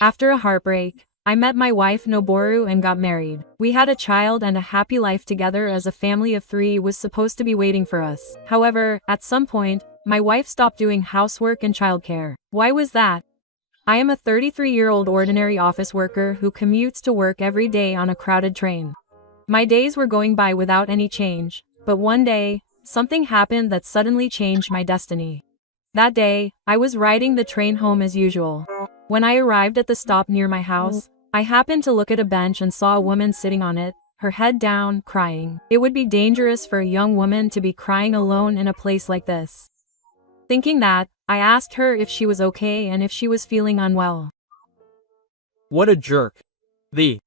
After a heartbreak, I met my wife Noboru and got married. We had a child, and a happy life together as a family of 3 was supposed to be waiting for us. However, at some point, my wife stopped doing housework and childcare. Why was that? I am a 33-year-old ordinary office worker who commutes to work every day on a crowded train. My days were going by without any change, but one day, something happened that suddenly changed my destiny. That day, I was riding the train home as usual. When I arrived at the stop near my house, I happened to look at a bench and saw a woman sitting on it, her head down, crying. It would be dangerous for a young woman to be crying alone in a place like this. Thinking that, I asked her if she was okay and if she was feeling unwell. What a jerk. The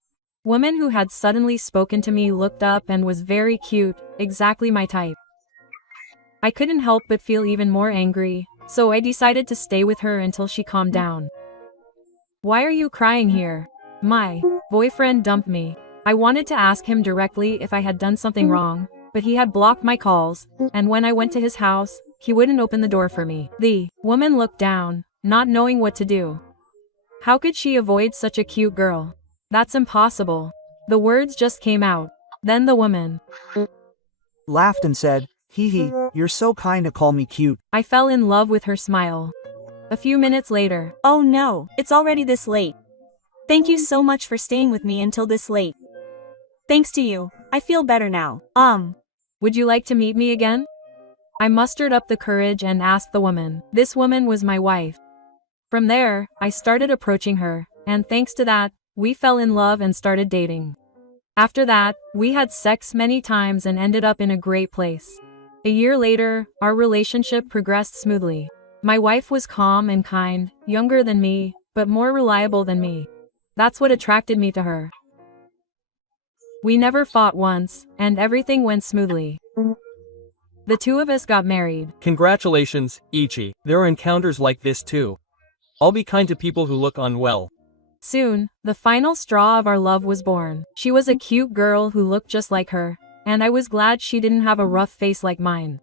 woman who had suddenly spoken to me looked up and was very cute, exactly my type. I couldn't help but feel even more angry, so I decided to stay with her until she calmed down. Why are you crying here? My boyfriend dumped me. I wanted to ask him directly if I had done something wrong, but he had blocked my calls, and when I went to his house, he wouldn't open the door for me. The woman looked down, not knowing what to do. How could she avoid such a cute girl? That's impossible. The words just came out. Then the woman laughed and said, "Hee hee, you're so kind to call me cute." I fell in love with her smile. A few minutes later, "Oh no, it's already this late. Thank you so much for staying with me until this late. Thanks to you, I feel better now. Would you like to meet me again?" I mustered up the courage and asked the woman. This woman was my wife. From there, I started approaching her, and thanks to that, we fell in love and started dating. After that, we had sex many times and ended up in a great place. A year later, our relationship progressed smoothly. My wife was calm and kind, younger than me, but more reliable than me. That's what attracted me to her. We never fought once, and everything went smoothly. The 2 of us got married. Congratulations, Ichi. There are encounters like this too. I'll be kind to people who look unwell. Soon, the final straw of our love was born. She was a cute girl who looked just like her, and I was glad she didn't have a rough face like mine.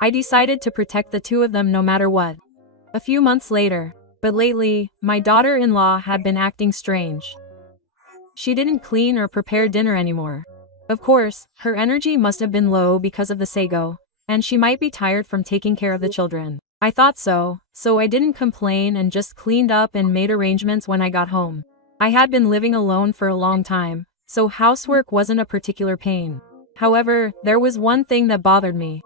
I decided to protect the 2 of them no matter what. A few months later, but lately, my daughter-in-law had been acting strange. She didn't clean or prepare dinner anymore. Of course, her energy must have been low because of the sago, and she might be tired from taking care of the children. I thought so I didn't complain and just cleaned up and made arrangements when I got home. I had been living alone for a long time, so housework wasn't a particular pain. However, there was one thing that bothered me.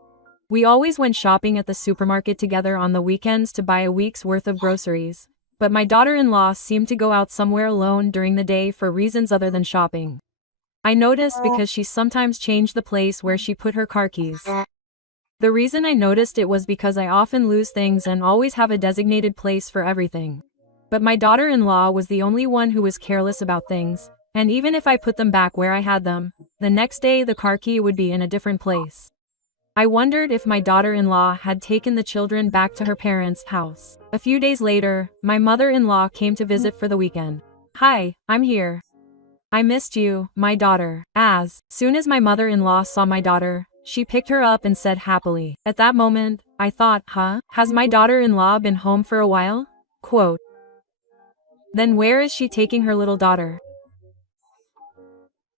We always went shopping at the supermarket together on the weekends to buy a week's worth of groceries, but my daughter-in-law seemed to go out somewhere alone during the day for reasons other than shopping. I noticed because she sometimes changed the place where she put her car keys. The reason I noticed it was because I often lose things and always have a designated place for everything. But my daughter-in-law was the only one who was careless about things, and even if I put them back where I had them, the next day the car key would be in a different place. I wondered if my daughter-in-law had taken the children back to her parents' house. A few days later, my mother-in-law came to visit for the weekend. "Hi, I'm here. I missed you, my daughter." As soon as my mother-in-law saw my daughter, she picked her up and said happily. At that moment, I thought, has my daughter-in-law been home for a while? Quote. Then where is she taking her little daughter?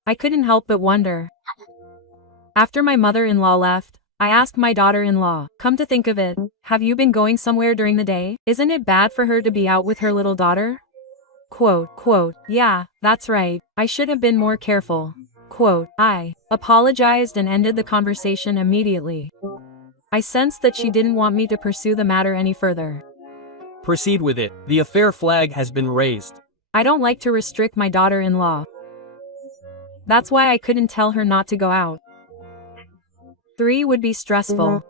I couldn't help but wonder. After my mother-in-law left, I asked my daughter-in-law, "Come to think of it, have you been going somewhere during the day? Isn't it bad for her to be out with her little daughter?" Quote, "Yeah, that's right, I should have been more careful." Quote, I apologized and ended the conversation immediately. I sensed that she didn't want me to pursue the matter any further. Proceed with it. The affair flag has been raised. I don't like to restrict my daughter-in-law. That's why I couldn't tell her not to go out. 3 would be stressful.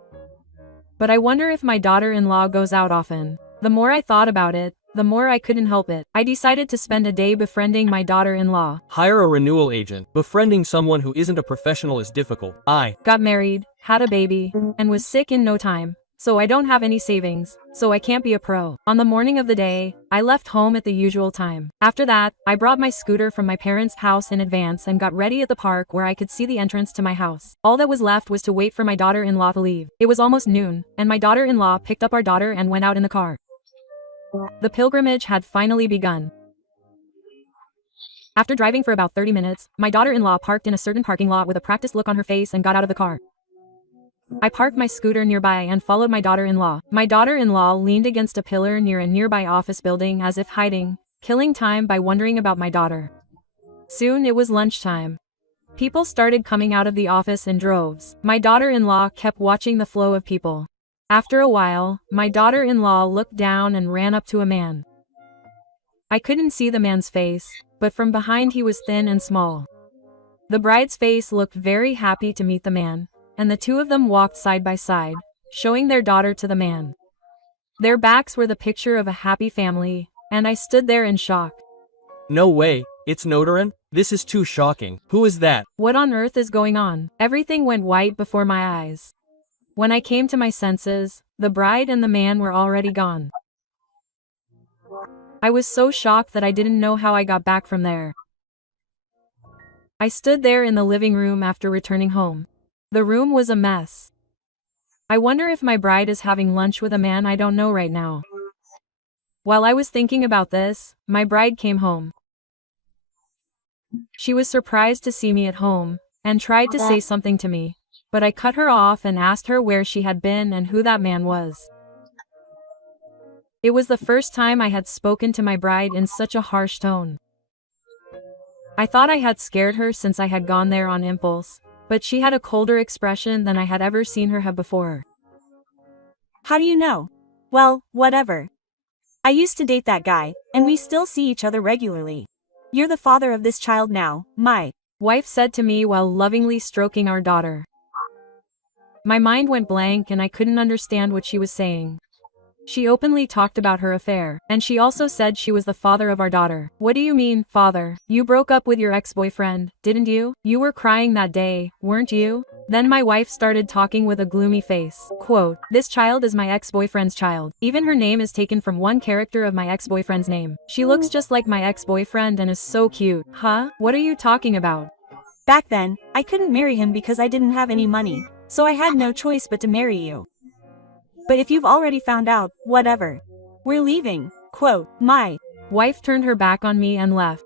But I wonder if my daughter-in-law goes out often. The more I thought about it, the more I couldn't help it. I decided to spend a day befriending my daughter-in-law. Hire a renewal agent. Befriending someone who isn't a professional is difficult. I got married, had a baby, and was sick in no time. So I don't have any savings, so I can't be a pro. On the morning of the day, I left home at the usual time. After that, I brought my scooter from my parents' house in advance and got ready at the park where I could see the entrance to my house. All that was left was to wait for my daughter-in-law to leave. It was almost noon, and my daughter-in-law picked up our daughter and went out in the car. The pilgrimage had finally begun. After driving for about 30 minutes, my daughter-in-law parked in a certain parking lot with a practiced look on her face and got out of the car. I parked my scooter nearby and followed my daughter-in-law. My daughter-in-law leaned against a pillar near a nearby office building as if hiding, killing time by wondering about my daughter. Soon it was lunchtime. People started coming out of the office in droves. My daughter-in-law kept watching the flow of people. After a while, my daughter-in-law looked down and ran up to a man. I couldn't see the man's face, but from behind he was thin and small. The bride's face looked very happy to meet the man, and the two of them walked side by side, showing their daughter to the man. Their backs were the picture of a happy family, and I stood there in shock. No way, it's Notaran? This is too shocking. Who is that? What on earth is going on? Everything went white before my eyes. When I came to my senses, the bride and the man were already gone. I was so shocked that I didn't know how I got back from there. I stood there in the living room after returning home. The room was a mess. I wonder if my bride is having lunch with a man I don't know right now. While I was thinking about this, my bride came home. She was surprised to see me at home, and tried to say something to me, but I cut her off and asked her where she had been and who that man was. It was the first time I had spoken to my bride in such a harsh tone. I thought I had scared her since I had gone there on impulse, but she had a colder expression than I had ever seen her have before. How do you know? Well, whatever. I used to date that guy, and we still see each other regularly. You're the father of this child now, my wife said to me while lovingly stroking our daughter. My mind went blank and I couldn't understand what she was saying. She openly talked about her affair, and she also said she was the father of our daughter. What do you mean, father? You broke up with your ex-boyfriend, didn't you? You were crying that day, weren't you? Then my wife started talking with a gloomy face. Quote, this child is my ex-boyfriend's child. Even her name is taken from one character of my ex-boyfriend's name. She looks just like my ex-boyfriend and is so cute. Huh? What are you talking about? Back then, I couldn't marry him because I didn't have any money, so I had no choice but to marry you. But if you've already found out, whatever. We're leaving. Quote, my wife turned her back on me and left.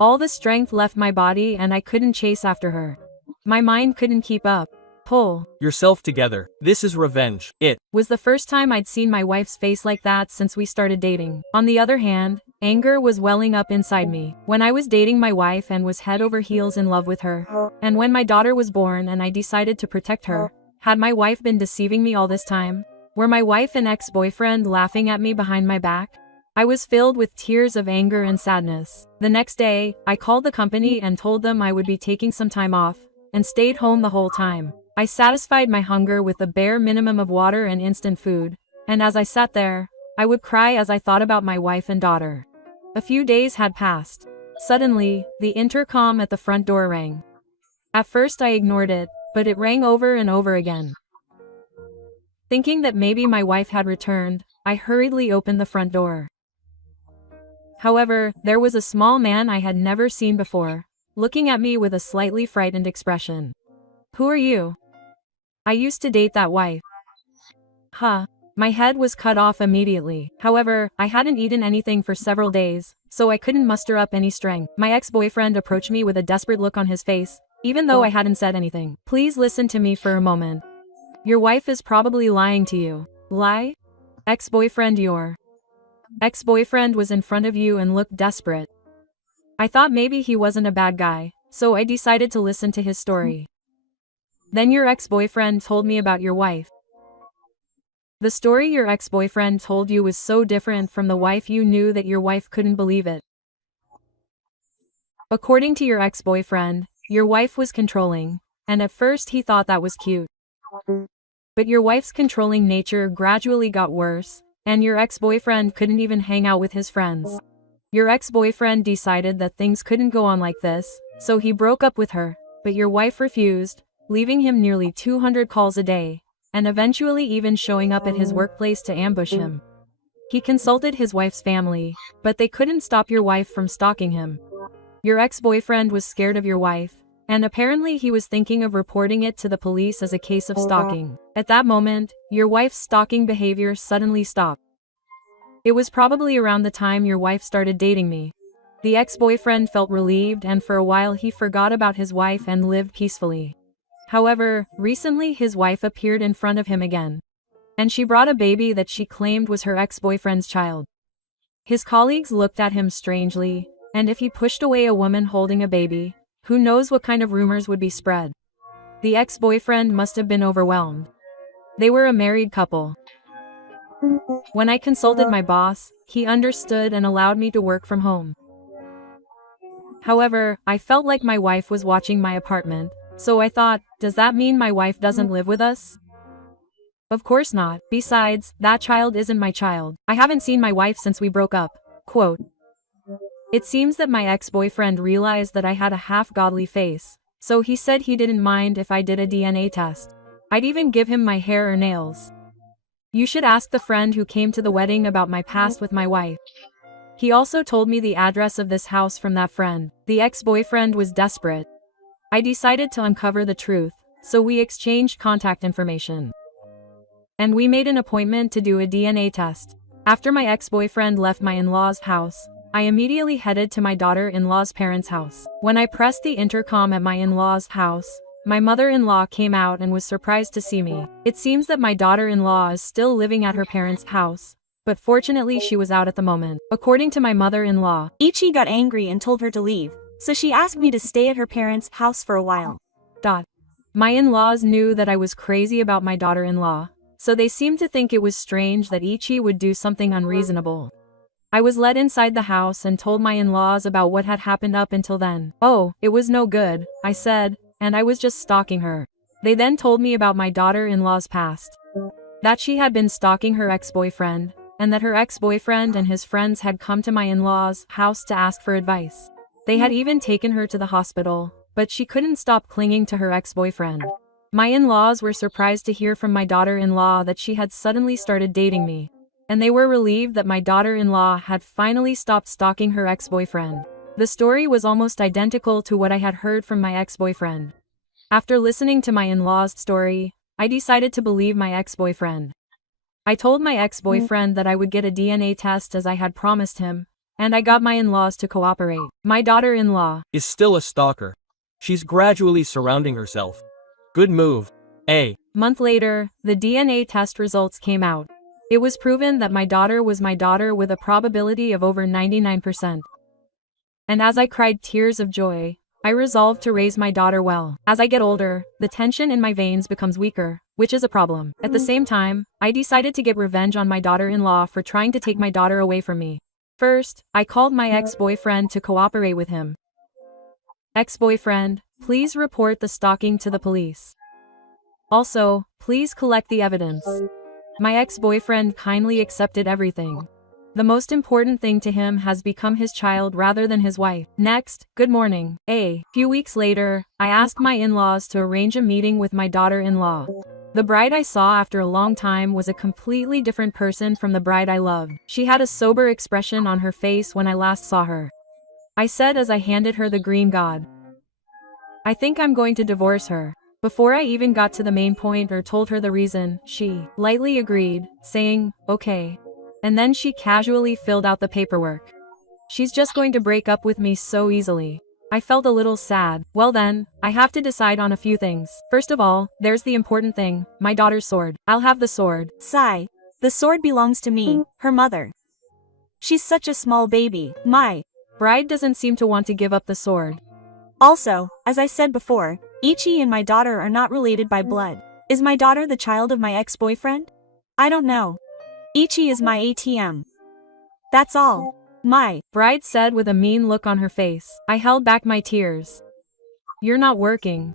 All the strength left my body and I couldn't chase after her. My mind couldn't keep up. Pull yourself together. This is revenge. It was the first time I'd seen my wife's face like that since we started dating. On the other hand, anger was welling up inside me. When I was dating my wife and was head over heels in love with her, and when my daughter was born and I decided to protect her, had my wife been deceiving me all this time? Were my wife and ex-boyfriend laughing at me behind my back? I was filled with tears of anger and sadness. The next day, I called the company and told them I would be taking some time off, and stayed home the whole time. I satisfied my hunger with the bare minimum of water and instant food, and as I sat there, I would cry as I thought about my wife and daughter. A few days had passed. Suddenly, the intercom at the front door rang. At first I ignored it, but it rang over and over again. Thinking that maybe my wife had returned, I hurriedly opened the front door. However, there was a small man I had never seen before, looking at me with a slightly frightened expression. Who are you? I used to date that wife. Huh. My head was cut off immediately. However, I hadn't eaten anything for several days, so I couldn't muster up any strength. My ex-boyfriend approached me with a desperate look on his face, even though I hadn't said anything. Please listen to me for a moment. Your wife is probably lying to you. Lie? Ex-boyfriend, your ex-boyfriend was in front of you and looked desperate. I thought maybe he wasn't a bad guy, so I decided to listen to his story. Then your ex-boyfriend told me about your wife. The story your ex-boyfriend told you was so different from the wife you knew that your wife couldn't believe it. According to your ex-boyfriend, your wife was controlling, and at first he thought that was cute. But your wife's controlling nature gradually got worse, and your ex-boyfriend couldn't even hang out with his friends. Your ex-boyfriend decided that things couldn't go on like this, so he broke up with her, but your wife refused, leaving him nearly 200 calls a day, and eventually even showing up at his workplace to ambush him. He consulted his wife's family, but they couldn't stop your wife from stalking him. Your ex-boyfriend was scared of your wife, and apparently he was thinking of reporting it to the police as a case of stalking. At that moment, your wife's stalking behavior suddenly stopped. It was probably around the time your wife started dating me. The ex-boyfriend felt relieved, and for a while he forgot about his wife and lived peacefully. However, recently his wife appeared in front of him again. And she brought a baby that she claimed was her ex-boyfriend's child. His colleagues looked at him strangely, and if he pushed away a woman holding a baby, who knows what kind of rumors would be spread. The ex-boyfriend must have been overwhelmed. They were a married couple. When I consulted my boss, he understood and allowed me to work from home. However, I felt like my wife was watching my apartment, so I thought, does that mean my wife doesn't live with us? Of course not. Besides, that child isn't my child. I haven't seen my wife since we broke up. Quote. It seems that my ex-boyfriend realized that I had a half-godly face, so he said he didn't mind if I did a DNA test. I'd even give him my hair or nails. You should ask the friend who came to the wedding about my past with my wife. He also told me the address of this house from that friend. The ex-boyfriend was desperate. I decided to uncover the truth, so we exchanged contact information. And we made an appointment to do a DNA test. After my ex-boyfriend left my in-laws' house, I immediately headed to my daughter-in-law's parents' house. When I pressed the intercom at my in-laws' house, my mother-in-law came out and was surprised to see me. It seems that my daughter-in-law is still living at her parents' house, but fortunately she was out at the moment. According to my mother-in-law, Ichi got angry and told her to leave, so she asked me to stay at her parents' house for a while. My in-laws knew that I was crazy about my daughter-in-law, so they seemed to think it was strange that Ichi would do something unreasonable. I was led inside the house and told my in-laws about what had happened up until then. Oh, it was no good, I said, and I was just stalking her. They then told me about my daughter-in-law's past. That she had been stalking her ex-boyfriend, and that her ex-boyfriend and his friends had come to my in-laws' house to ask for advice. They had even taken her to the hospital, but she couldn't stop clinging to her ex-boyfriend. My in-laws were surprised to hear from my daughter-in-law that she had suddenly started dating me, and they were relieved that my daughter-in-law had finally stopped stalking her ex-boyfriend. The story was almost identical to what I had heard from my ex-boyfriend. After listening to my in-laws' story, I decided to believe my ex-boyfriend. I told my ex-boyfriend that I would get a DNA test as I had promised him, and I got my in-laws to cooperate. My daughter-in-law Is still a stalker. She's gradually surrounding herself. Good move. A month later, the DNA test results came out. It was proven that my daughter was my daughter with a probability of over 99%. And as I cried tears of joy, I resolved to raise my daughter well. As I get older, the tension in my veins becomes weaker, which is a problem. At the same time, I decided to get revenge on my daughter-in-law for trying to take my daughter away from me. First, I called my ex-boyfriend to cooperate with him. Ex-boyfriend, please report the stalking to the police. Also, please collect the evidence. My ex-boyfriend kindly accepted everything. The most important thing to him has become his child rather than his wife. Next, good morning. A few weeks later, I asked my in-laws to arrange a meeting with my daughter-in-law. The bride I saw after a long time was a completely different person from the bride I loved. She had a sober expression on her face when I last saw her. I said as I handed her the green god, I think I'm going to divorce her. Before I even got to the main point or told her the reason, she lightly agreed, saying, okay. And then she casually filled out the paperwork. She's just going to break up with me so easily. I felt a little sad. Well then, I have to decide on a few things. First of all, there's the important thing, my daughter's sword. I'll have the sword. Sigh. The sword belongs to me, her mother. She's such a small baby. My bride doesn't seem to want to give up the sword. Also, as I said before, Ichi and my daughter are not related by blood. Is my daughter the child of my ex-boyfriend? I don't know. Ichi is my ATM. That's all. My bride said with a mean look on her face. I held back my tears. You're not working.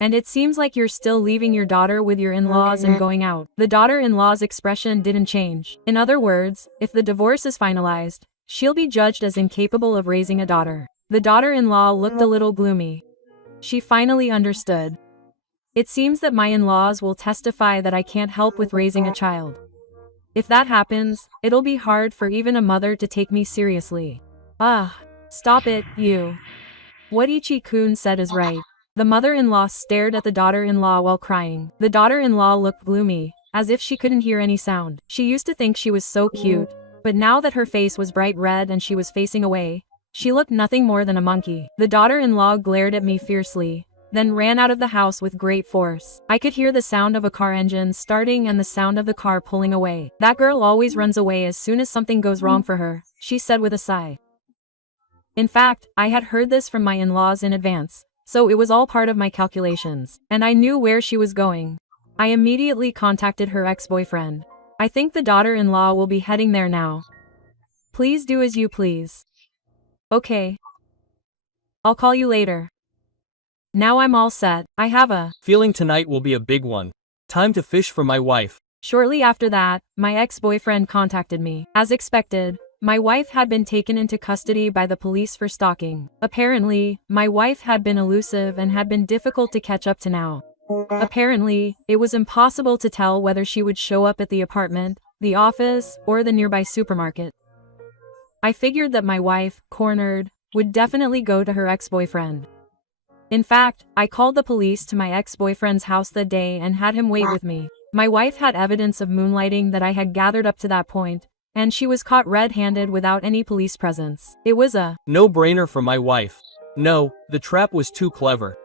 And it seems like you're still leaving your daughter with your in-laws and going out. The daughter-in-law's expression didn't change. In other words, if the divorce is finalized, she'll be judged as incapable of raising a daughter. The daughter-in-law looked a little gloomy. She finally understood. It seems that my in-laws will testify that I can't help with raising a child. If that happens, it'll be hard for even a mother to take me seriously. Stop it, you. What Ichi-kun said is right. The mother-in-law stared at the daughter-in-law while crying. The daughter-in-law looked gloomy, as if she couldn't hear any sound. She used to think she was so cute, but now that her face was bright red and she was facing away, She looked nothing more than a monkey. The daughter-in-law glared at me fiercely, then ran out of the house with great force. I could hear the sound of a car engine starting and the sound of the car pulling away. "That girl always runs away as soon as something goes wrong for her," she said with a sigh. In fact, I had heard this from my in-laws in advance, so it was all part of my calculations, and I knew where she was going. I immediately contacted her ex-boyfriend. "I think the daughter-in-law will be heading there now. Please do as you please." "Okay. I'll call you later. Now I'm all set. I have a feeling tonight will be a big one. Time to fish for my wife." Shortly after that, my ex-boyfriend contacted me. As expected, my wife had been taken into custody by the police for stalking. Apparently, my wife had been elusive and had been difficult to catch up to now. Apparently, it was impossible to tell whether she would show up at the apartment, the office, or the nearby supermarket. I figured that my wife, cornered, would definitely go to her ex-boyfriend. In fact, I called the police to my ex-boyfriend's house that day and had him wait with me. My wife had evidence of moonlighting that I had gathered up to that point, and she was caught red-handed without any police presence. It was a no-brainer for my wife. No, the trap was too clever.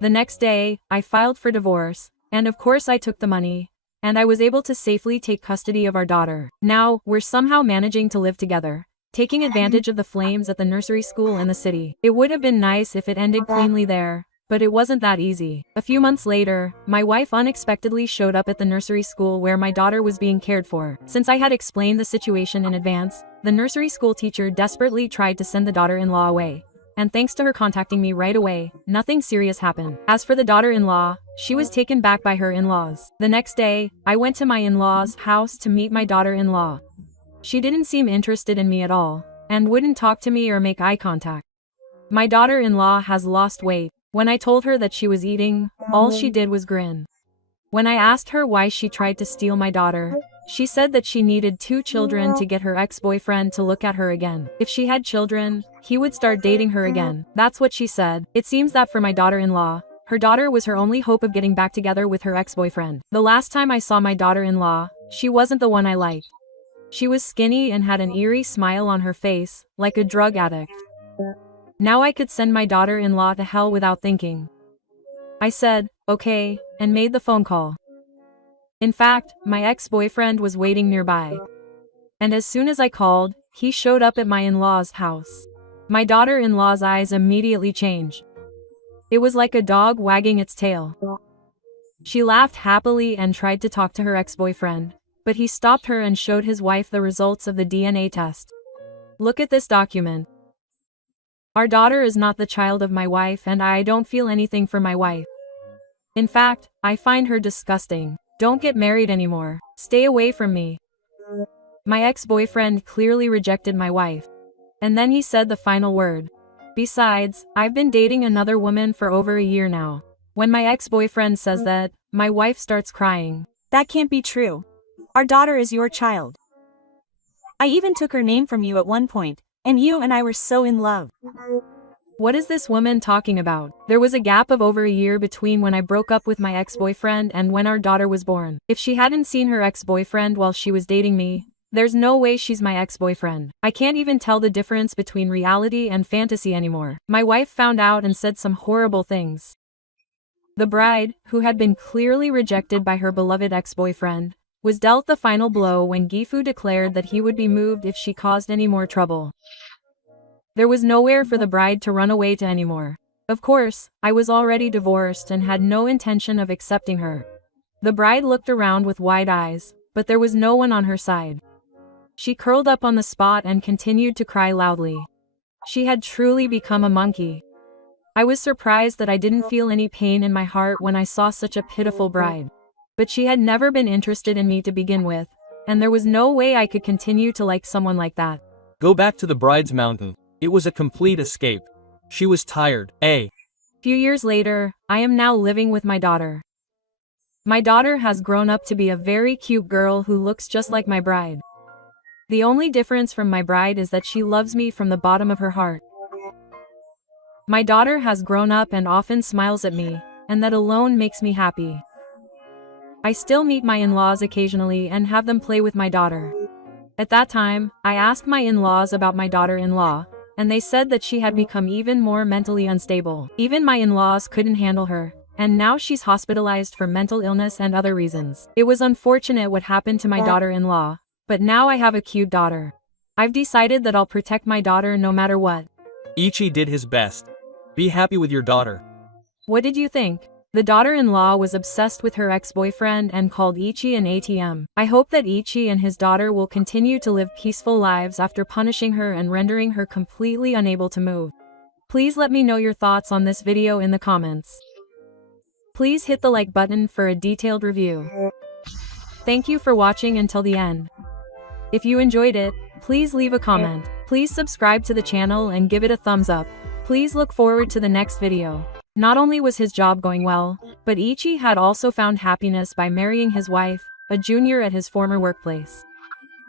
The next day, I filed for divorce, and of course I took the money, and I was able to safely take custody of our daughter. Now, we're somehow managing to live together, taking advantage of the flames at the nursery school in the city. It would have been nice if it ended cleanly there, but it wasn't that easy. A few months later, my wife unexpectedly showed up at the nursery school where my daughter was being cared for. Since I had explained the situation in advance, the nursery school teacher desperately tried to send the daughter-in-law away. And thanks to her contacting me right away, nothing serious happened. As for the daughter-in-law, she was taken back by her in-laws. The next day, I went to my in-laws' house to meet my daughter-in-law. She didn't seem interested in me at all, and wouldn't talk to me or make eye contact. My daughter-in-law has lost weight. When I told her that she was eating, all she did was grin. When I asked her why she tried to steal my daughter, she said that she needed 2 children to get her ex-boyfriend to look at her again. If she had children, he would start dating her again. That's what she said. It seems that for my daughter-in-law, her daughter was her only hope of getting back together with her ex-boyfriend. The last time I saw my daughter-in-law, she wasn't the one I liked. She was skinny and had an eerie smile on her face, like a drug addict. Now I could send my daughter-in-law to hell without thinking. I said, "Okay," and made the phone call. In fact, my ex-boyfriend was waiting nearby. And as soon as I called, he showed up at my in-laws' house. My daughter-in-law's eyes immediately changed. It was like a dog wagging its tail. She laughed happily and tried to talk to her ex-boyfriend, but he stopped her and showed his wife the results of the DNA test. "Look at this document. Our daughter is not the child of my wife and I don't feel anything for my wife. In fact, I find her disgusting. Don't get married anymore. Stay away from me." My ex-boyfriend clearly rejected my wife. And then he said the final word. "Besides, I've been dating another woman for over a year now." When my ex-boyfriend says that, my wife starts crying. That can't be true. Our daughter is your child. I even took her name from you at one point, and you and I were so in love. What is this woman talking about? There was a gap of over a year between when I broke up with my ex-boyfriend and when our daughter was born. If she hadn't seen her ex-boyfriend while she was dating me, there's no way she's my ex-boyfriend. I can't even tell the difference between reality and fantasy anymore. My wife found out and said some horrible things. The bride, who had been clearly rejected by her beloved ex-boyfriend, was dealt the final blow when Gifu declared that he would be moved if she caused any more trouble. There was nowhere for the bride to run away to anymore. Of course, I was already divorced and had no intention of accepting her. The bride looked around with wide eyes, but there was no one on her side. She curled up on the spot and continued to cry loudly. She had truly become a monkey. I was surprised that I didn't feel any pain in my heart when I saw such a pitiful bride. But she had never been interested in me to begin with, and there was no way I could continue to like someone like that. Go back to the bride's mountain. It was a complete escape. She was tired. Few years later, I am now living with my daughter. My daughter has grown up to be a very cute girl who looks just like my bride. The only difference from my bride is that she loves me from the bottom of her heart. My daughter has grown up and often smiles at me, and that alone makes me happy. I still meet my in-laws occasionally and have them play with my daughter. At that time, I asked my in-laws about my daughter-in-law, and they said that she had become even more mentally unstable. Even my in-laws couldn't handle her, and now she's hospitalized for mental illness and other reasons. It was unfortunate what happened to my daughter-in-law, but now I have a cute daughter. I've decided that I'll protect my daughter no matter what. Ichi did his best. Be happy with your daughter. What did you think? The daughter-in-law was obsessed with her ex-boyfriend and called Ichi an ATM. I hope that Ichi and his daughter will continue to live peaceful lives after punishing her and rendering her completely unable to move. Please let me know your thoughts on this video in the comments. Please hit the like button for a detailed review. Thank you for watching until the end. If you enjoyed it, please leave a comment. Please subscribe to the channel and give it a thumbs up. Please look forward to the next video. Not only was his job going well, but Ichi had also found happiness by marrying his wife, a junior at his former workplace.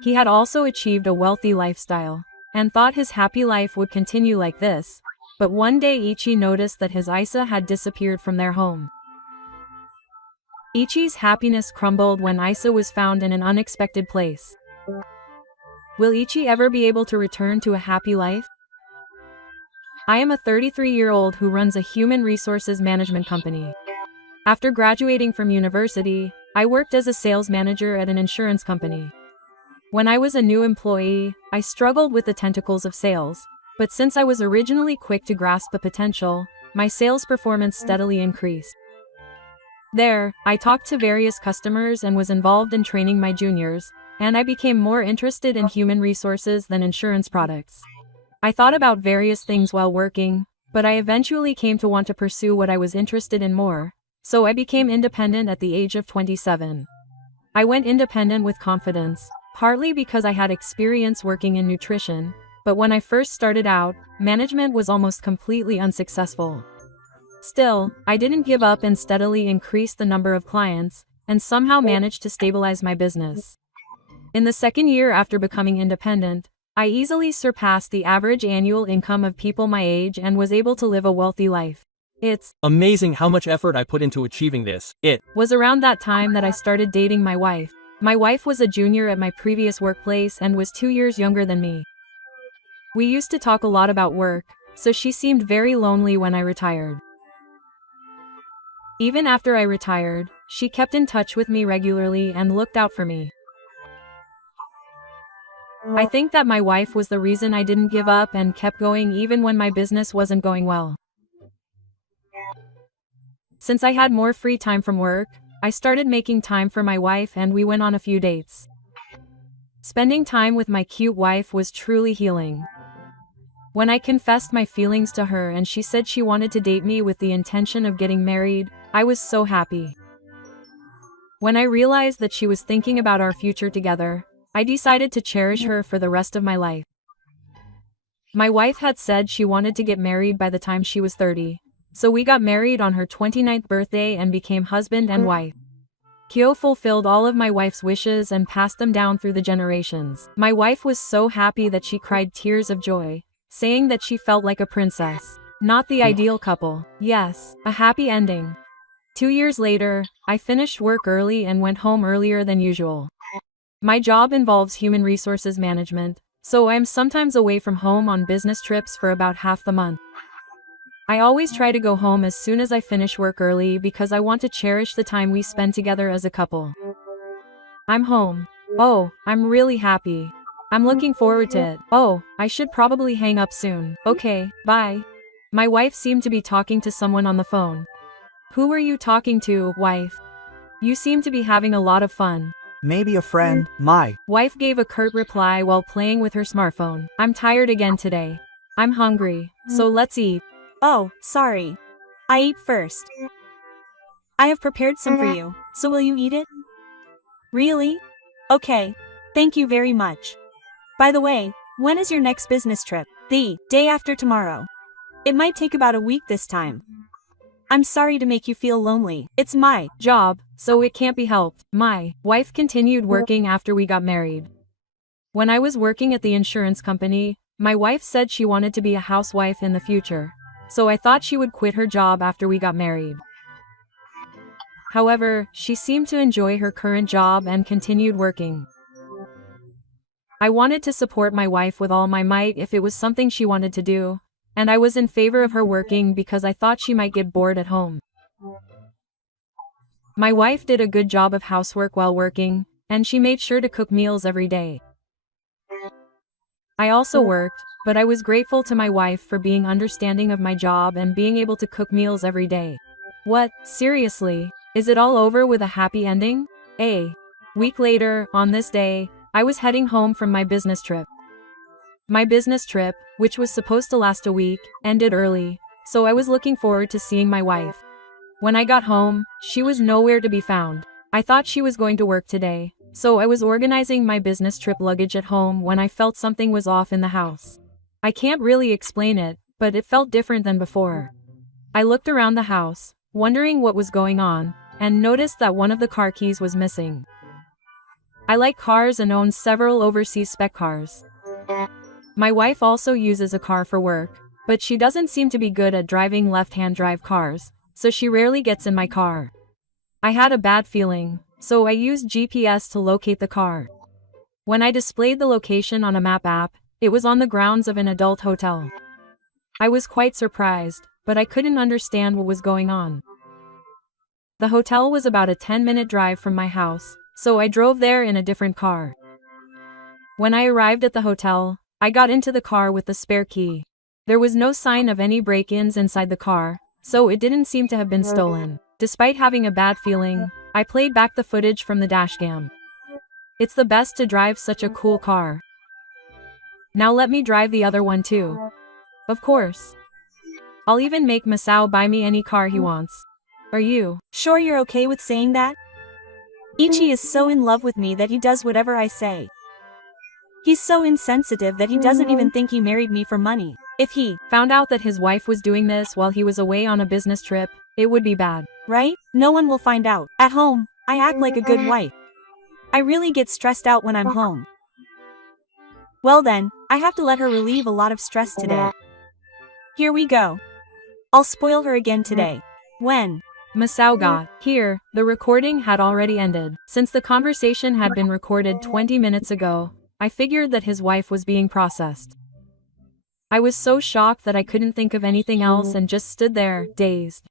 He had also achieved a wealthy lifestyle, and thought his happy life would continue like this, but one day Ichi noticed that his Isa had disappeared from their home. Ichi's happiness crumbled when Isa was found in an unexpected place. Will Ichi ever be able to return to a happy life? I am a 33-year-old who runs a human resources management company. After graduating from university, I worked as a sales manager at an insurance company. When I was a new employee, I struggled with the tentacles of sales, but since I was originally quick to grasp the potential, my sales performance steadily increased. There, I talked to various customers and was involved in training my juniors, and I became more interested in human resources than insurance products. I thought about various things while working, but I eventually came to want to pursue what I was interested in more, so I became independent at the age of 27. I went independent with confidence, partly because I had experience working in nutrition, but when I first started out, management was almost completely unsuccessful. Still, I didn't give up and steadily increased the number of clients, and somehow managed to stabilize my business. In the second year after becoming independent, I easily surpassed the average annual income of people my age and was able to live a wealthy life. It's amazing how much effort I put into achieving this. It was around that time that I started dating my wife. My wife was a junior at my previous workplace and was 2 years younger than me. We used to talk a lot about work, so she seemed very lonely when I retired. Even after I retired, she kept in touch with me regularly and looked out for me. I think that my wife was the reason I didn't give up and kept going even when my business wasn't going well. Since I had more free time from work, I started making time for my wife and we went on a few dates. Spending time with my cute wife was truly healing. When I confessed my feelings to her and she said she wanted to date me with the intention of getting married, I was so happy. When I realized that she was thinking about our future together, I decided to cherish her for the rest of my life. My wife had said she wanted to get married by the time she was 30, so we got married on her 29th birthday and became husband and wife. Kyo fulfilled all of my wife's wishes and passed them down through the generations. My wife was so happy that she cried tears of joy, saying that she felt like a princess. Not the ideal couple. Yes, a happy ending. 2 years later, I finished work early and went home earlier than usual. My job involves human resources management, so I am sometimes away from home on business trips for about half the month. I always try to go home as soon as I finish work early because I want to cherish the time we spend together as a couple. I'm home. Oh, I'm really happy. I'm looking forward to it. Oh, I should probably hang up soon. Okay, bye. My wife seemed to be talking to someone on the phone. Who were you talking to, wife? You seem to be having a lot of fun. Maybe a friend, my Wife gave a curt reply while playing with her smartphone. I'm tired again today. I'm hungry, so let's eat. Oh, sorry. I ate first. I have prepared some for you, so will you eat it? Really? Okay. Thank you very much. By the way, when is your next business trip? The day after tomorrow. It might take about a week this time. I'm sorry to make you feel lonely. It's my job, so it can't be helped. My wife continued working after we got married. When I was working at the insurance company, my wife said she wanted to be a housewife in the future, so I thought she would quit her job after we got married. However, she seemed to enjoy her current job and continued working. I wanted to support my wife with all my might if it was something she wanted to do, and I was in favor of her working because I thought she might get bored at home. My wife did a good job of housework while working, and she made sure to cook meals every day. I also worked, but I was grateful to my wife for being understanding of my job and being able to cook meals every day. What, seriously, is it all over with a happy ending? A week later, on this day, I was heading home from my business trip. My business trip, which was supposed to last a week, ended early, so I was looking forward to seeing my wife. When I got home, she was nowhere to be found. I thought she was going to work today, so I was organizing my business trip luggage at home when I felt something was off in the house. I can't really explain it, but it felt different than before. I looked around the house, wondering what was going on, and noticed that one of the car keys was missing. I like cars and own several overseas spec cars. My wife also uses a car for work, but she doesn't seem to be good at driving left-hand drive cars, so she rarely gets in my car. I had a bad feeling, so I used GPS to locate the car. When I displayed the location on a map app, it was on the grounds of an adult hotel. I was quite surprised, but I couldn't understand what was going on. The hotel was about a 10-minute drive from my house, so I drove there in a different car. When I arrived at the hotel, I got into the car with the spare key. There was no sign of any break-ins inside the car, so it didn't seem to have been stolen. Despite having a bad feeling, I played back the footage from the dashcam. It's the best to drive such a cool car. Now let me drive the other one too. Of course. I'll even make Masao buy me any car he wants. Are you Sure you're okay with saying that? Ichi is so in love with me that he does whatever I say. He's so insensitive that he doesn't even think he married me for money. If he found out that his wife was doing this while he was away on a business trip, it would be bad. Right? No one will find out. At home, I act like a good wife. I really get stressed out when I'm home. Well then, I have to let her relieve a lot of stress today. Here we go. I'll spoil her again today. When Masao got here, the recording had already ended. Since the conversation had been recorded 20 minutes ago, I figured that his wife was being processed. I was so shocked that I couldn't think of anything else and just stood there, dazed.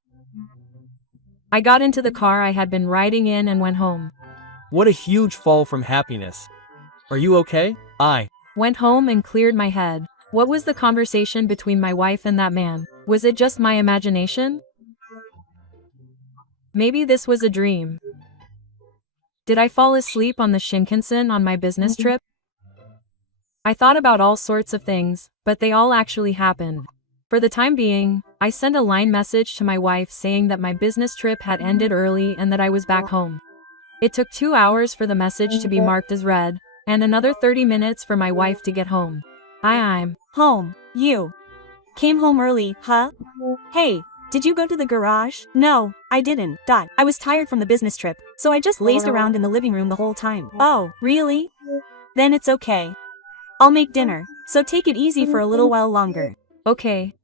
I got into the car I had been riding in and went home. What a huge fall from happiness. Are you okay? I Went home and cleared my head. What was the conversation between my wife and that man? Was it just my imagination? Maybe this was a dream. Did I fall asleep on the Shinkansen on my business trip? I thought about all sorts of things, but they all actually happened. For the time being, I sent a line message to my wife saying that my business trip had ended early and that I was back home. It took 2 hours for the message to be marked as read, and another 30 minutes for my wife to get home. I'm home. You came home early, huh? Hey, did you go to the garage? No, I didn't. I was tired from the business trip, so I just lazed around in the living room the whole time. Oh, really? Then it's okay. I'll make dinner, so take it easy for a little while longer. okay.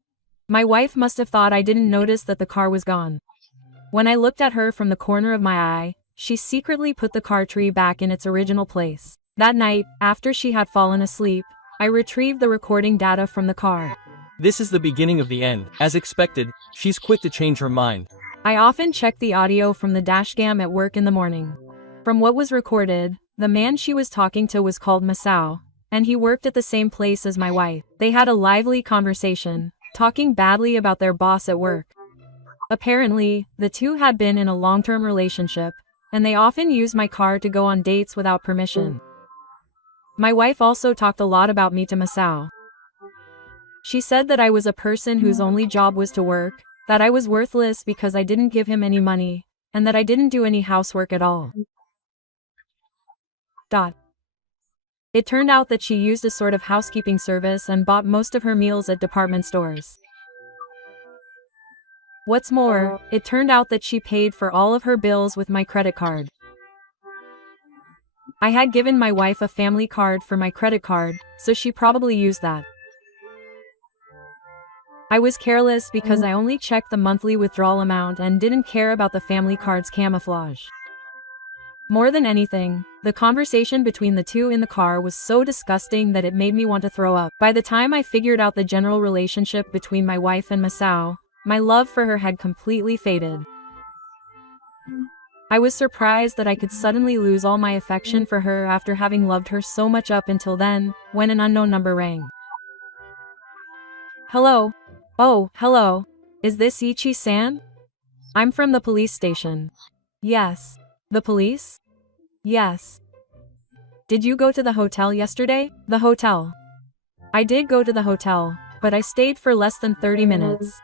My wife must have thought I didn't notice that the car was gone. When I looked at her from the corner of my eye, she secretly put the car tree back in its original place. That night, after she had fallen asleep, I retrieved the recording data from the car. This is the beginning of the end. As expected, she's quick to change her mind. I often check the audio from the dashcam at work in the morning. From what was recorded, the man she was talking to was called Masao, and he worked at the same place as my wife. They had a lively conversation, talking badly about their boss at work. Apparently, the two had been in a long-term relationship, and they often used my car to go on dates without permission. My wife also talked a lot about me to Masao. She said that I was a person whose only job was to work, that I was worthless because I didn't give him any money, and that I didn't do any housework at all. It turned out that she used a sort of housekeeping service and bought most of her meals at department stores. What's more, it turned out that she paid for all of her bills with my credit card. I had given my wife a family card for my credit card, so she probably used that. I was careless because I only checked the monthly withdrawal amount and didn't care about the family card's camouflage. More than anything, the conversation between the two in the car was so disgusting that it made me want to throw up. By the time I figured out the general relationship between my wife and Masao, my love for her had completely faded. I was surprised that I could suddenly lose all my affection for her after having loved her so much up until then, when an unknown number rang. Hello? Oh, hello. Is this Ichi-san? I'm from the police station. Yes. The police? Yes. Did you go to the hotel yesterday? The hotel. I did go to the hotel, but I stayed for less than 30 minutes.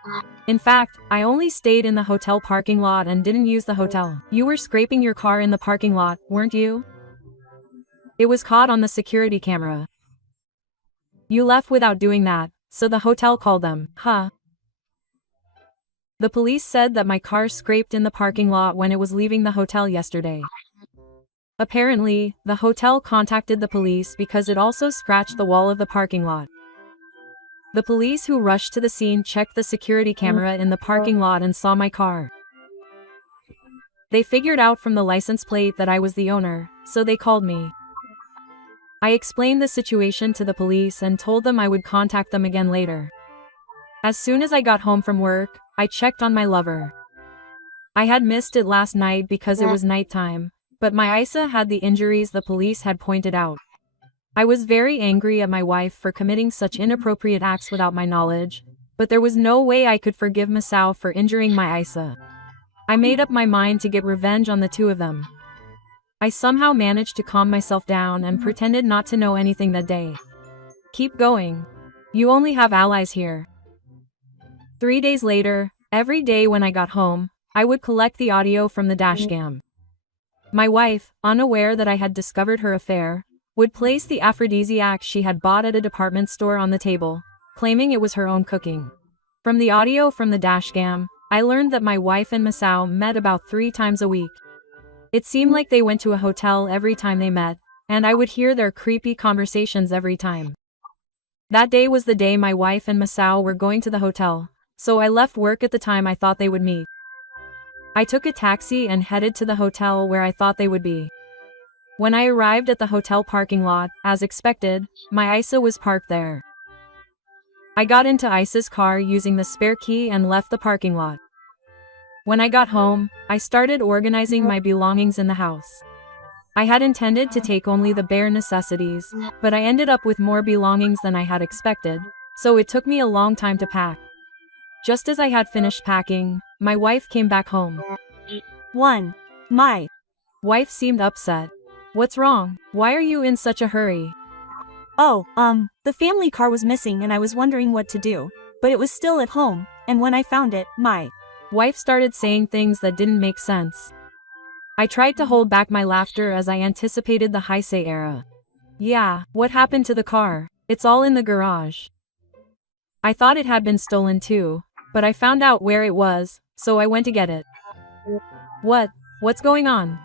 In fact, I only stayed in the hotel parking lot and didn't use the hotel. You were scraping your car in the parking lot, weren't you? It was caught on the security camera. You left without doing that, so the hotel called them, huh? The police said that my car scraped in the parking lot when it was leaving the hotel yesterday. Apparently, the hotel contacted the police because it also scratched the wall of the parking lot. The police who rushed to the scene checked the security camera in the parking lot and saw my car. They figured out from the license plate that I was the owner, so they called me. I explained the situation to the police and told them I would contact them again later. As soon as I got home from work, I checked on my lover. I had missed it last night because it was nighttime, but my Isa had the injuries the police had pointed out. I was very angry at my wife for committing such inappropriate acts without my knowledge, but there was no way I could forgive Masao for injuring my Isa. I made up my mind to get revenge on the two of them. I somehow managed to calm myself down and pretended not to know anything that day. Keep going. You only have allies here. 3 days later, every day when I got home, I would collect the audio from the dashcam. My wife, unaware that I had discovered her affair, would place the aphrodisiac she had bought at a department store on the table, claiming it was her own cooking. From the audio from the dashcam, I learned that my wife and Masao met about 3 times a week. It seemed like they went to a hotel every time they met, and I would hear their creepy conversations every time. That day was the day my wife and Masao were going to the hotel, so I left work at the time I thought they would meet. I took a taxi and headed to the hotel where I thought they would be. When I arrived at the hotel parking lot, as expected, my Isa was parked there. I got into Isa's car using the spare key and left the parking lot. When I got home, I started organizing my belongings in the house. I had intended to take only the bare necessities, but I ended up with more belongings than I had expected, so it took me a long time to pack. Just as I had finished packing, my wife came back home. My wife seemed upset. What's wrong? Why are you in such a hurry? The family car was missing and I was wondering what to do, but it was still at home, and when I found it, my wife started saying things that didn't make sense. I tried to hold back my laughter as I anticipated the Heisei era. Yeah, what happened to the car? It's all in the garage. I thought it had been stolen too, but I found out where it was, so I went to get it. What's going on?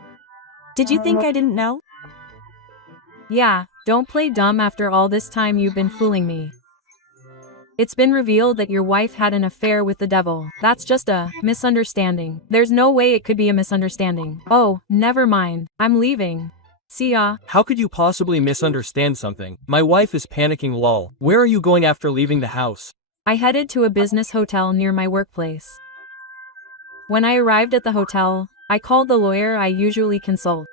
Did you think I didn't know? Yeah, don't play dumb after all this time you've been fooling me. It's been revealed that your wife had an affair with the devil. That's just a misunderstanding. There's no way it could be a misunderstanding. Oh, never mind. I'm leaving. See ya. How could you possibly misunderstand something? My wife is panicking lol. Where are you going after leaving the house? I headed to a business hotel near my workplace. When I arrived at the hotel, I called the lawyer I usually consult.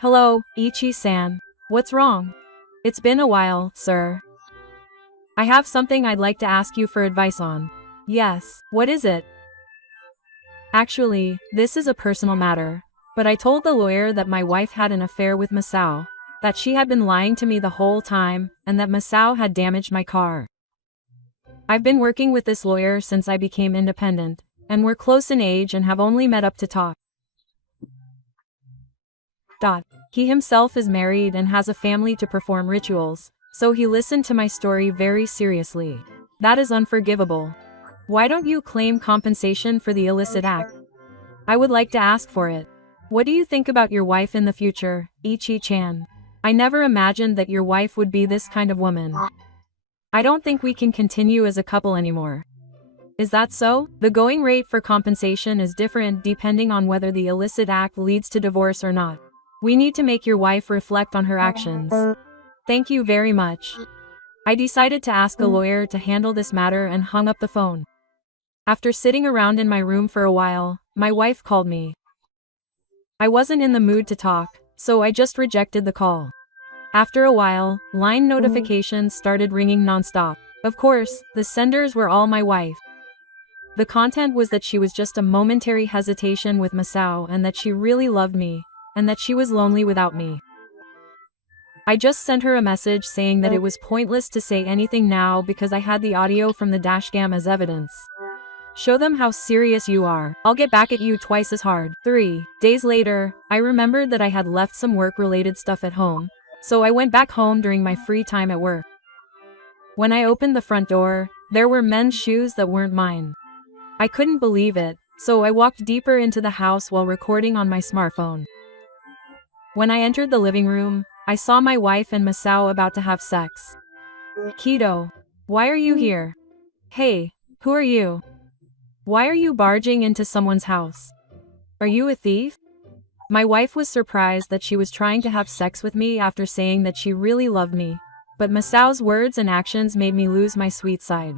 Hello, Ichi-san. What's wrong? It's been a while, sir. I have something I'd like to ask you for advice on. Yes, what is it? Actually, this is a personal matter, but I told the lawyer that my wife had an affair with Masao, that she had been lying to me the whole time, and that Masao had damaged my car. I've been working with this lawyer since I became independent, and we're close in age and have only met up to talk. He himself is married and has a family to perform rituals, so he listened to my story very seriously. That is unforgivable. Why don't you claim compensation for the illicit act? I would like to ask for it. What do you think about your wife in the future, Ichi-chan? I never imagined that your wife would be this kind of woman. I don't think we can continue as a couple anymore. Is that so? The going rate for compensation is different depending on whether the illicit act leads to divorce or not. We need to make your wife reflect on her actions. Thank you very much. I decided to ask a lawyer to handle this matter and hung up the phone. After sitting around in my room for a while, my wife called me. I wasn't in the mood to talk, so I just rejected the call. After a while, line notifications started ringing nonstop. Of course, the senders were all my wife. The content was that she was just a momentary hesitation with Masao and that she really loved me, and that she was lonely without me. I just sent her a message saying that it was pointless to say anything now because I had the audio from the dashcam as evidence. Show them how serious you are. I'll get back at you twice as hard. 3 days later, I remembered that I had left some work-related stuff at home, so I went back home during my free time at work. When I opened the front door, there were men's shoes that weren't mine. I couldn't believe it, so I walked deeper into the house while recording on my smartphone. When I entered the living room, I saw my wife and Masao about to have sex. Kido, why are you here? Hey, who are you? Why are you barging into someone's house? Are you a thief? My wife was surprised that she was trying to have sex with me after saying that she really loved me, but Masao's words and actions made me lose my sweet side.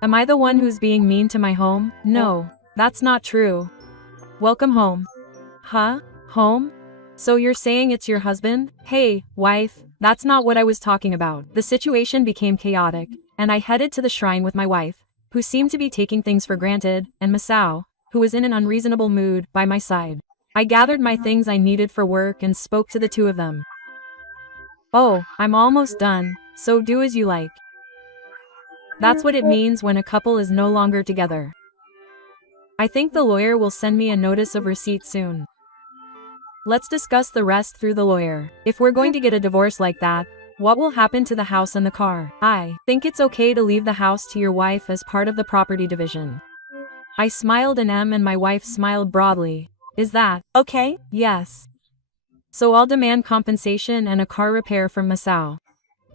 Am I the one who's being mean to my home? No, that's not true. Welcome home. Huh? Home? So you're saying it's your husband? Hey, wife, that's not what I was talking about. The situation became chaotic, and I headed to the shrine with my wife, who seemed to be taking things for granted, and Masao, who was in an unreasonable mood, by my side. I gathered my things I needed for work and spoke to the two of them. Oh, I'm almost done, so do as you like. That's what it means when a couple is no longer together. I think the lawyer will send me a notice of receipt soon. Let's discuss the rest through the lawyer. If we're going to get a divorce like that, what will happen to the house and the car? I think it's okay to leave the house to your wife as part of the property division. I smiled and my wife smiled broadly. Is that Okay? yes? So I'll demand compensation and a car repair from Masao.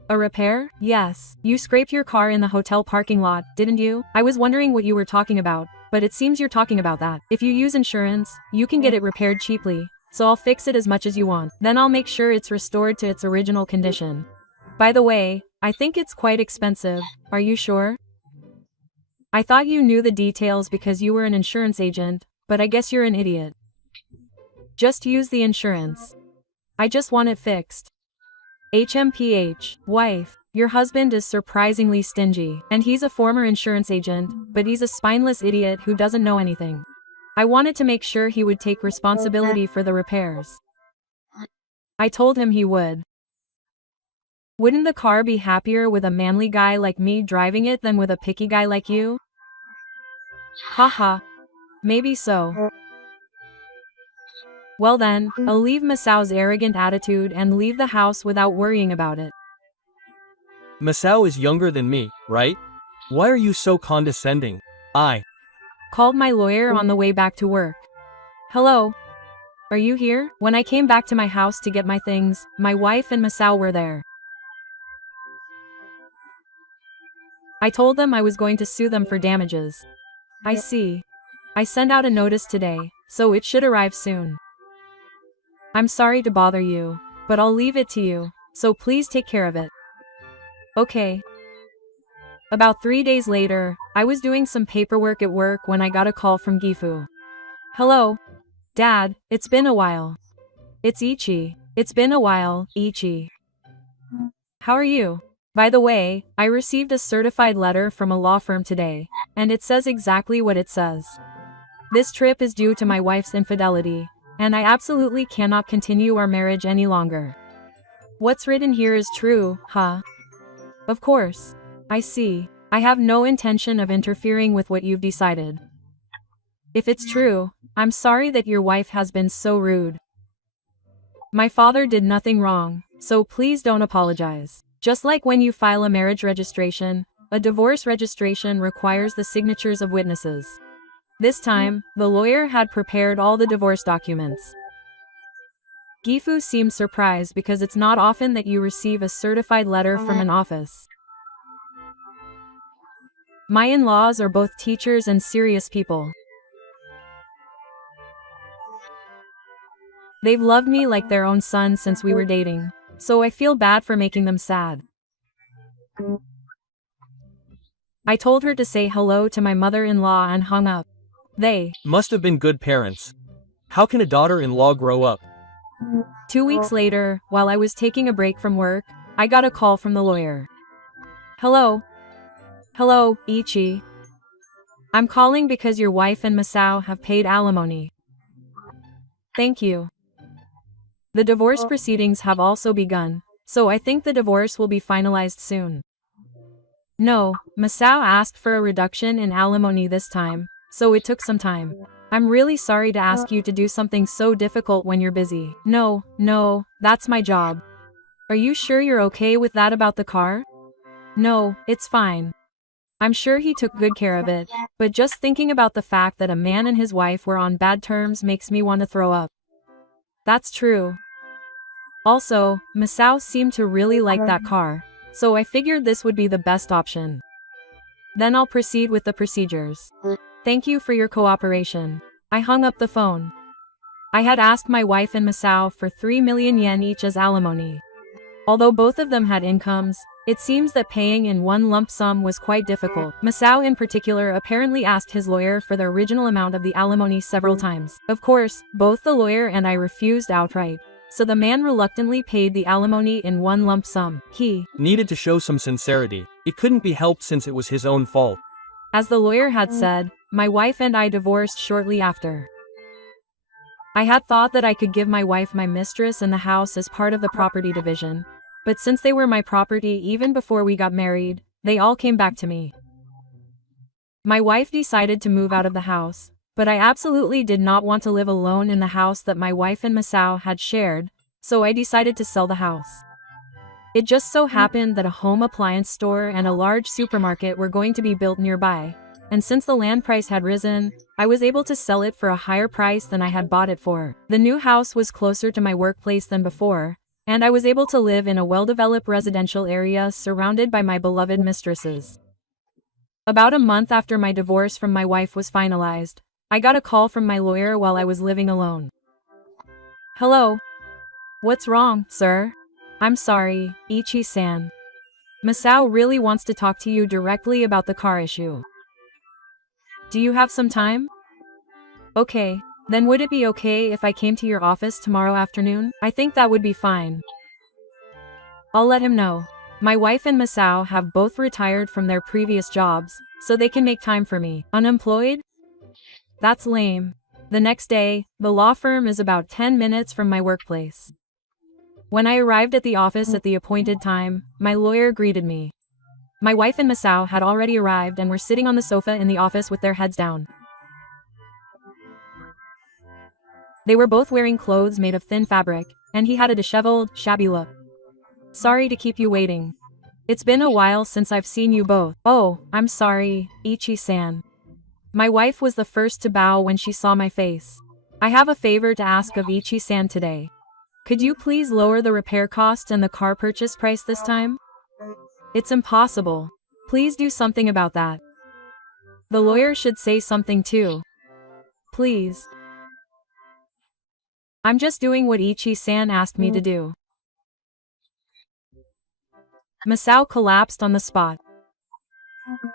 A repair? Yes. You scraped your car in the hotel parking lot, didn't you? I was wondering what you were talking about, but it seems you're talking about that. If you use insurance, you can get it repaired cheaply, so I'll fix it as much as you want. Then I'll make sure it's restored to its original condition. By the way, I think it's quite expensive. Are you sure? I thought you knew the details because you were an insurance agent, but I guess you're an idiot. Just use the insurance. I just want it fixed. HMPH, wife, your husband is surprisingly stingy, and he's a former insurance agent, but he's a spineless idiot who doesn't know anything. I wanted to make sure he would take responsibility for the repairs. I told him he would. Wouldn't the car be happier with a manly guy like me driving it than with a picky guy like you? Haha. Maybe so. Well then, I'll leave Masao's arrogant attitude and leave the house without worrying about it. Masao is younger than me, right? Why are you so condescending? I called my lawyer on the way back to work. Hello? Are you here? When I came back to my house to get my things, my wife and Masao were there. I told them I was going to sue them for damages. I see. I sent out a notice today, so it should arrive soon. I'm sorry to bother you, but I'll leave it to you, so please take care of it. Okay. About 3 days later, I was doing some paperwork at work when I got a call from Gifu. Hello? Dad, it's been a while. It's Ichi. It's been a while, Ichi. How are you? By the way, I received a certified letter from a law firm today, and it says exactly what it says. This trip is due to my wife's infidelity, and I absolutely cannot continue our marriage any longer. What's written here is true, huh? Of course. I see. I have no intention of interfering with what you've decided. If it's true, I'm sorry that your wife has been so rude. My father did nothing wrong, so please don't apologize. Just like when you file a marriage registration, a divorce registration requires the signatures of witnesses. This time, the lawyer had prepared all the divorce documents. Gifu seemed surprised because it's not often that you receive a certified letter from an office. My in-laws are both teachers and serious people. They've loved me like their own son since we were dating, so I feel bad for making them sad. I told her to say hello to my mother-in-law and hung up. They Must have been good parents. How can a daughter-in-law grow up? 2 weeks later, while I was taking a break from work, I got a call from the lawyer. Hello. Hello, Ichi. I'm calling because your wife and Masao have paid alimony. Thank you. The divorce proceedings have also begun, so I think the divorce will be finalized soon. No, Masao asked for a reduction in alimony this time, so it took some time. I'm really sorry to ask you to do something so difficult when you're busy. No, that's my job. Are you sure you're okay with that about the car? No, it's fine. I'm sure he took good care of it, but just thinking about the fact that a man and his wife were on bad terms makes me want to throw up. That's true. Also, Masao seemed to really like that car, so I figured this would be the best option. Then I'll proceed with the procedures. Thank you for your cooperation. I hung up the phone. I had asked my wife and Masao for 3 million yen each as alimony. Although both of them had incomes, it seems that paying in one lump sum was quite difficult. Masao in particular apparently asked his lawyer for the original amount of the alimony several times. Of course, both the lawyer and I refused outright, so the man reluctantly paid the alimony in one lump sum. He Needed to show some sincerity. It couldn't be helped since it was his own fault. As the lawyer had said, my wife and I divorced shortly after. I had thought that I could give my wife my mistress and the house as part of the property division, but since they were my property even before we got married, they all came back to me. My wife decided to move out of the house, but I absolutely did not want to live alone in the house that my wife and Masao had shared, so I decided to sell the house. It just so happened that a home appliance store and a large supermarket were going to be built nearby, and since the land price had risen, I was able to sell it for a higher price than I had bought it for. The new house was closer to my workplace than before, and I was able to live in a well-developed residential area surrounded by my beloved mistresses. About a month after my divorce from my wife was finalized, I got a call from my lawyer while I was living alone. Hello. What's wrong, sir? I'm sorry, Ichi-san. Masao really wants to talk to you directly about the car issue. Do you have some time? Okay, then would it be okay if I came to your office tomorrow afternoon? I think that would be fine. I'll let him know. My wife and Masao have both retired from their previous jobs, so they can make time for me. Unemployed? That's lame. The next day, the law firm is about 10 minutes from my workplace. When I arrived at the office at the appointed time, my lawyer greeted me. My wife and Masao had already arrived and were sitting on the sofa in the office with their heads down. They were both wearing clothes made of thin fabric, and he had a disheveled, shabby look. Sorry to keep you waiting. It's been a while since I've seen you both. Oh, I'm sorry, Ichi-san. My wife was the first to bow when she saw my face. I have a favor to ask of Ichi-san today. Could you please lower the repair cost and the car purchase price this time? It's impossible. Please do something about that. The lawyer should say something too. Please. I'm just doing what Ichi-san asked me to do. Masao collapsed on the spot.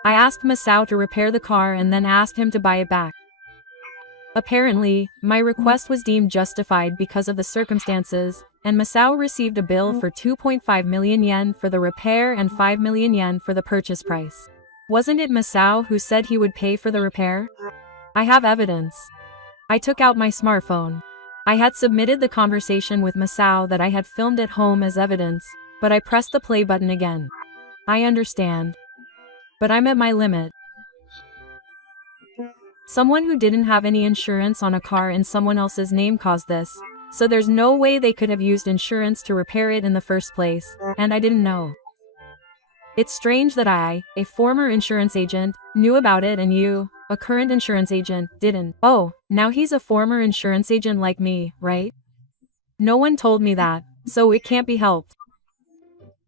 I asked Masao to repair the car and then asked him to buy it back. Apparently, my request was deemed justified because of the circumstances, and Masao received a bill for 2.5 million yen for the repair and 5 million yen for the purchase price. Wasn't it Masao who said he would pay for the repair? I have evidence. I took out my smartphone. I had submitted the conversation with Masao that I had filmed at home as evidence, but I pressed the play button again. I understand. But I'm at my limit. Someone who didn't have any insurance on a car in someone else's name caused this, so there's no way they could have used insurance to repair it in the first place, and I didn't know. It's strange that I, a former insurance agent, knew about it and you, a current insurance agent, didn't. Oh, now he's a former insurance agent like me, right? No one told me that, so it can't be helped.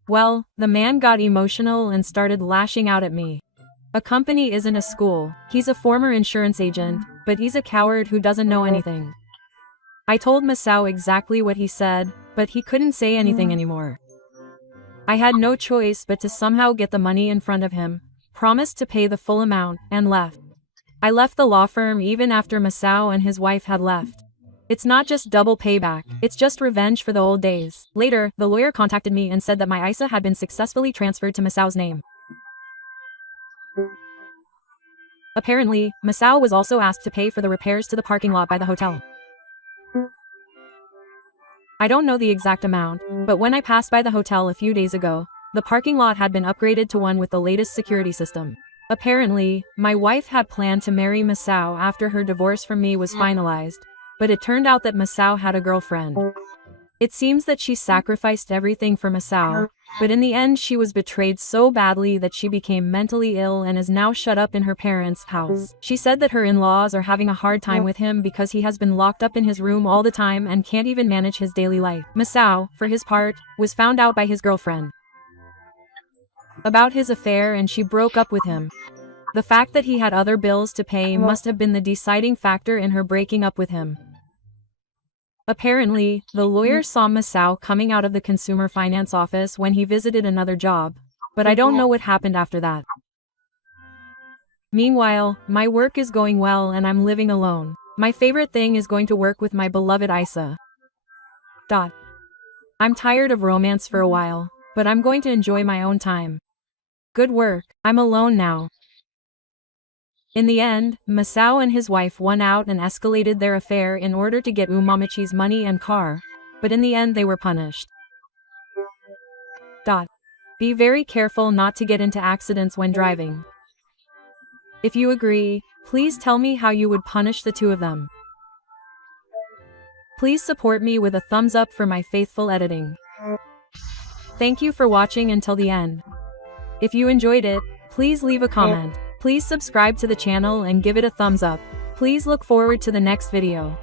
Well, the man got emotional and started lashing out at me. A company isn't a school. He's a former insurance agent, but he's a coward who doesn't know anything. I told Masao exactly what he said, but he couldn't say anything anymore. I had no choice but to somehow get the money in front of him, promised to pay the full amount, and left. I left the law firm even after Masao and his wife had left. It's not just double payback, it's just revenge for the old days. Later, the lawyer contacted me and said that my ISA had been successfully transferred to Masao's name. Apparently, Masao was also asked to pay for the repairs to the parking lot by the hotel. I don't know the exact amount, but when I passed by the hotel a few days ago, the parking lot had been upgraded to one with the latest security system. Apparently, my wife had planned to marry Masao after her divorce from me was finalized, but it turned out that Masao had a girlfriend. It seems that she sacrificed everything for Masao, but in the end she was betrayed so badly that she became mentally ill and is now shut up in her parents' house. She said that her in-laws are having a hard time with him because he has been locked up in his room all the time and can't even manage his daily life. Masao, for his part, was found out by his girlfriend about his affair and she broke up with him. The fact that he had other bills to pay must have been the deciding factor in her breaking up with him. Apparently, the lawyer saw Masao coming out of the consumer finance office when he visited another job, but I don't know what happened after that. Meanwhile, my work is going well and I'm living alone. My favorite thing is going to work with my beloved Isa. I'm tired of romance for a while, but I'm going to enjoy my own time. Good work, I'm alone now. In the end, Masao and his wife won out and escalated their affair in order to get Umamichi's money and car, but in the end they were punished. Be very careful not to get into accidents when driving. If you agree, please tell me how you would punish the two of them. Please support me with a thumbs up for my faithful editing. Thank you for watching until the end. If you enjoyed it, please leave a comment. Please subscribe to the channel and give it a thumbs up. Please look forward to the next video.